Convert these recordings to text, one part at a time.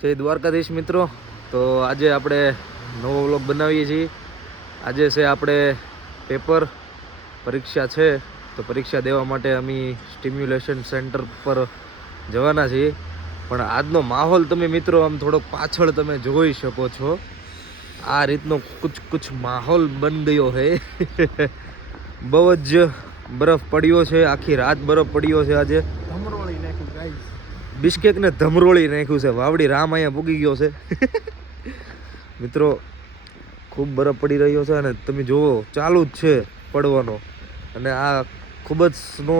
જય દ્વારકાધીશ મિત્રો. તો આજે આપણે નવો વ્લોગ બનાવીએ છીએ. આજે છે આપણે પેપર પરીક્ષા છે, તો પરીક્ષા દેવા માટે અમે સ્ટિમ્યુલેશન સેન્ટર પર જવાના છીએ. પણ આજનો માહોલ તમે મિત્રો આમ થોડોક પાછળ તમે જોઈ શકો છો. આ રીતનો કુછ માહોલ બન ગયો હે. બહુ જ બરફ પડ્યો છે, આખી રાત બરફ પડ્યો છે. આજે બિસ્કેક ને ધમરોળી નાખ્યું છે. વાવડી રામ અહીંયા પૂગી ગયો છે. મિત્રો ખૂબ બરફ પડી રહ્યો છે અને તમે જુઓ ચાલુ જ છે પડવાનો. અને આ ખૂબ જ સ્નો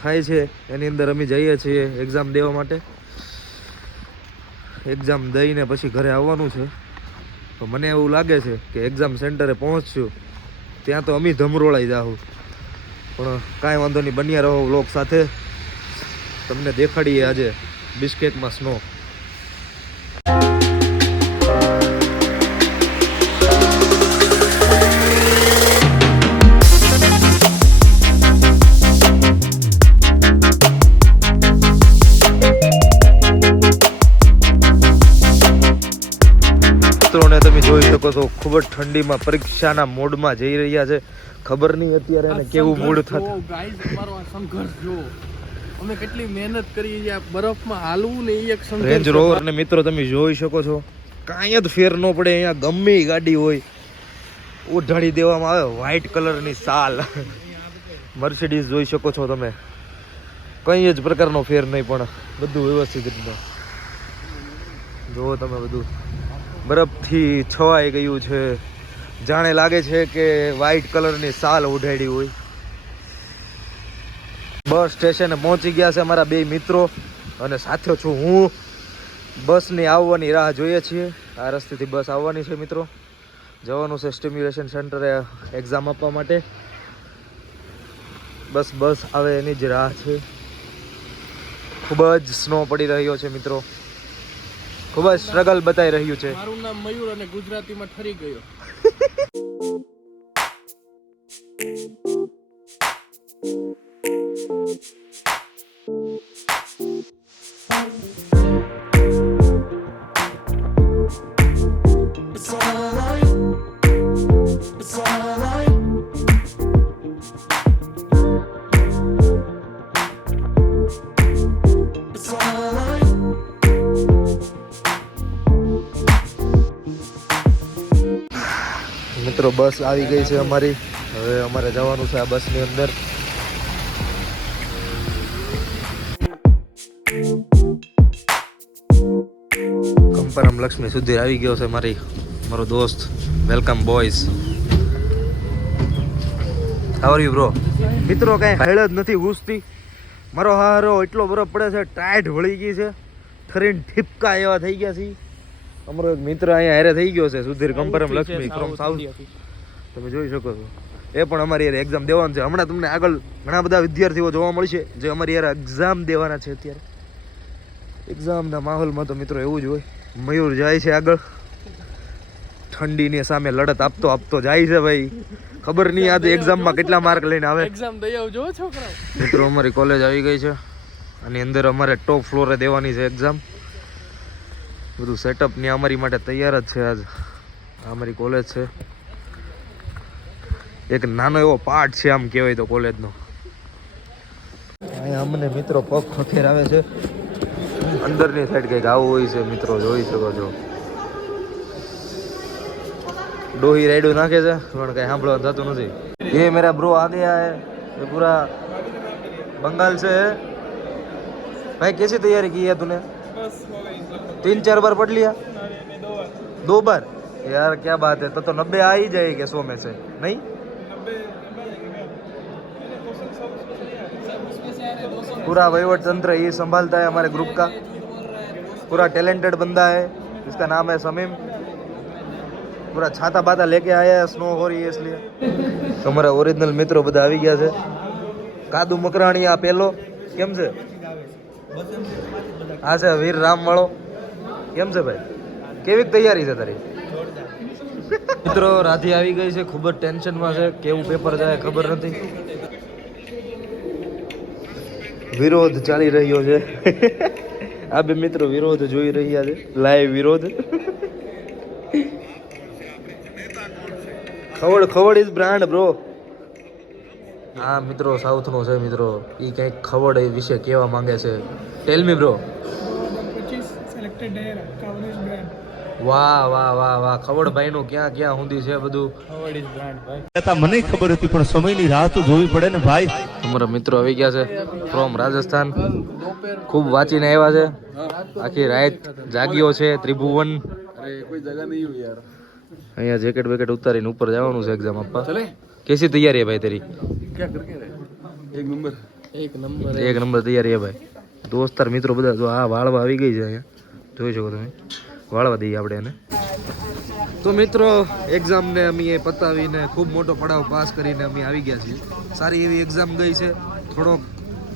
થાય છે. એની અંદર અમે જઈએ છીએ એક્ઝામ દેવા માટે. એક્ઝામ દઈને પછી ઘરે આવવાનું છે. તો મને એવું લાગે છે કે એક્ઝામ સેન્ટરે પહોંચશું ત્યાં તો અમે ધમરોળાઈ જાઉં. પણ કાંઈ વાંધો નહીં, બન્યા રહો વ્લોગ સાથે. તમને દેખાડીએ આજે બિસ્કેટમાં સ્નો. મિત્રોને તમે જોઈ શકો છો ખૂબ જ ઠંડીમાં પરીક્ષાના મોડમાં જઈ રહ્યા છે. ખબર નહીં અત્યારે એને કેવું મૂડ થતું. સંઘર્ષ જો અમે કેટલી મહેનત કરી છે બરફમાં હાલવું ને એક સંઘર્ષ. રેન્જ રોવર ને મિત્રો તમે જોઈ શકો છો કાંઈ જ ફેર ન પડે. અહીંયા ગમે એ ગાડી હોય ઉઢાડી દેવામાં આવે. વ્હાઈટ કલરની સાલ મર્સિડીઝ જોઈ શકો છો તમે. કંઈ જ પ્રકારનો ફેર નહીં, પણ બધું વ્યવસ્થિત રીતે જુઓ તમે. બધું બરફથી છવાઈ ગયું છે. જાણે લાગે છે કે વ્હાઈટ કલરની સાલ ઉઢાડી હોય. બસ સ્ટેશને પહોંચી ગયા છે અમારા બે મિત્રો અને સાથે છું હું. બસની આવવાની રાહ જોઈએ છીએ. આ રસ્તેથી બસ આવવાની છે મિત્રો. જવાનું છે સ્ટિમ્યુલેશન સેન્ટરે એક્ઝામ આપવા માટે. બસ આવે એની જ રાહ છે. ખૂબ જ સ્નો પડી રહ્યો છે મિત્રો. ખૂબ જ સ્ટ્રગલ બતાવી રહ્યું છે. મારું નામ મયુર અને ગુજરાતીમાં ઠરી ગયો. મિત્રો બસ આવી ગઈ છે અમારી. હવે અમારે જવાનું છે આ બસની અંદર. કંપારામ લક્ષ્મી સુધી આવી ગયો છે મારો દોસ્ત. Welcome boys. How are you bro? મિત્રો કાંઈ હેળ જ નથી ઘૂસતી. મારો હારો એટલો બરફ પડે છે, ટાઈટ વળી ગઈ છે, ઠરીને ઠીપકા એવા થઈ ગયા છે. અમારો એક મિત્ર અહીંયા હારે થઈ ગયો છે, સુધીર કંપારામ લક્ષ્મી ફ્રોમ સાઉથ. તમે જોઈ શકો છો. એ પણ અમારી યાર એક્ઝામ દેવાનું છે. હમણાં તમને આગળ ઘણા બધા વિદ્યાર્થીઓ જોવા મળશે જે અમારી યાર એક્ઝામ દેવાના છે. અત્યારે એક્ઝામના માહોલમાં તો મિત્રો એવું જ હોય. મયુર જાય છે આગળ, ઠંડીની સામે લડત આપતો જાય છે ભાઈ. ખબર નહીં આજે એક્ઝામમાં કેટલા માર્ક લઈને આવે. એક્ઝામ દઈ આવજો છોકરાઓ. મિત્રો અમારી કોલેજ આવી ગઈ છે. આની અંદર અમારે ટોપ ફ્લોરે દેવાની છે એક્ઝામ. બધું સેટઅપ ને અમારી માટે તૈયાર જ છે. આજ અમારી કોલેજ છે. એક નાનો એવો પાર્ટ છે આમ કહેવાય તો કોલેજનો. અહીંયા અમને મિત્રો પગ ખખેર આવે છે. અંદરની સાઈડ કંઈક આવું હોય છે મિત્રો, જોઈ શકો છો. ડોહી રાઈડો નાખે છે પણ કઈ સાંભળવા થતું નથી. ये मेरा ब्रो आ गया है. ये पूरा बंगाल से है. भाई कैसी तैयारी की है तूने? 3-4 बार पढ़ लिया? 2 बार? यार क्या बात है. तो 90 आ ही जाएगा 100 में से, नहीं? पूरा वहीवट तंत्र ये संभालता है हमारे ग्रुप का. पूरा टैलेंटेड बंदा है. इसका नाम है समीम. पूरा छाता बाता लेके आया है. स्नो हो रही है इसलिए. हमारा ओरिजिनल મિત્રો બધા આવી ગયા છે. કાદુ મકરાણી આ પેલો કેમ છે? આ છે વીર રામ વાળો. કેમ છે ભાઈ? કેવી તૈયારી છે તારી? મિત્રો રાધી આવી ગઈ છે. ખૂબ જ ટેન્શનમાં છે. કેવું પેપર જાય ખબર નથી. વિરોધ ચાલી રહ્યો છે. આ બે મિત્રો વિરોધ જોઈ રહ્યા છે, લાઈવ વિરોધ. Khavad is brand bro. હા મિત્રો સાઉથ નો છે મિત્રો, ઈ કઈક ખવડ વિશે કેવા માંગે છે. ટેલ મી બ્રો. વાહ વાહ વાહ વાહ, ખવડ ભાઈ નું ક્યાં ક્યાં સુધી છે બધું. મને ખબર હતી પણ સમયની રાહ તો જોવી પડે ને ભાઈ. અમારા મિત્રો આવી ગયા છે ફ્રોમ રાજસ્થાન, ખૂબ વાંચીને આવ્યા છે, આખી રાત જાગ્યો છે ત્રિભુવન. અહીંયા જેકેટ બેકેટ ઉતારીને ઉપર જવાનું છે એક્ઝામ આપવા. कैसी तैयारी है भाई तेरी? क्या करके रहे? एक नंबर એક નંબર તૈયારી હે ભાઈ. દોસ્તાર મિત્રો બધા જો આ વાળવા આવી ગઈ છે અહીંયા, જોઈ શકો તમે. વાળવા દઈએ આપણે એને. તો મિત્રો એક્ઝામને અમે પતાવીને ખૂબ મોટો પડાવ પાસ કરીને અમે આવી ગયા છીએ. સારી એવી એક્ઝામ ગઈ છે, થોડોક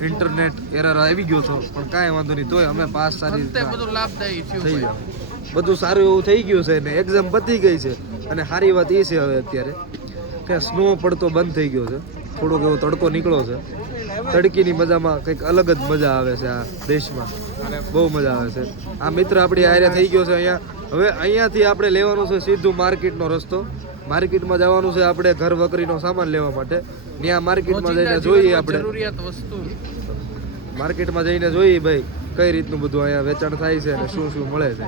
ઇન્ટરનેટ એરર આવી ગયો હતો પણ કાંઈ વાંધો નહીં, તોય અમે પાસ સારી રીતે બધું લાભદાયી થયું થઈ ગયું. બધું સારું એવું થઈ ગયું છે ને એક્ઝામ પતી ગઈ છે. અને સારી વાત એ છે હવે અત્યારે કે સ્નો પડતો બંધ થઈ ગયો છે, થોડોક એવો તડકો નીકળ્યો છે. તડકીની મજામાં કંઈક અલગ જ મજા આવે છે આ દેશમાં, બહુ મજા આવે છે. આ મિત્ર આપણી આરે થઈ ગયો છે અહીંયા. હવે અહીંયાથી આપણે લેવાનું છે સીધું માર્કેટનો રસ્તો. માર્કેટમાં જવાનું છે આપણે ઘર વકરીનો સામાન લેવા માટે. ત્યાં માર્કેટમાં જઈને જોઈએ આપણે, જરૂરિયાત વસ્તુ માર્કેટમાં જઈને જોઈએ ભાઈ કઈ રીતનું બધું અહીંયા વેચાણ થાય છે અને શું શું મળે છે.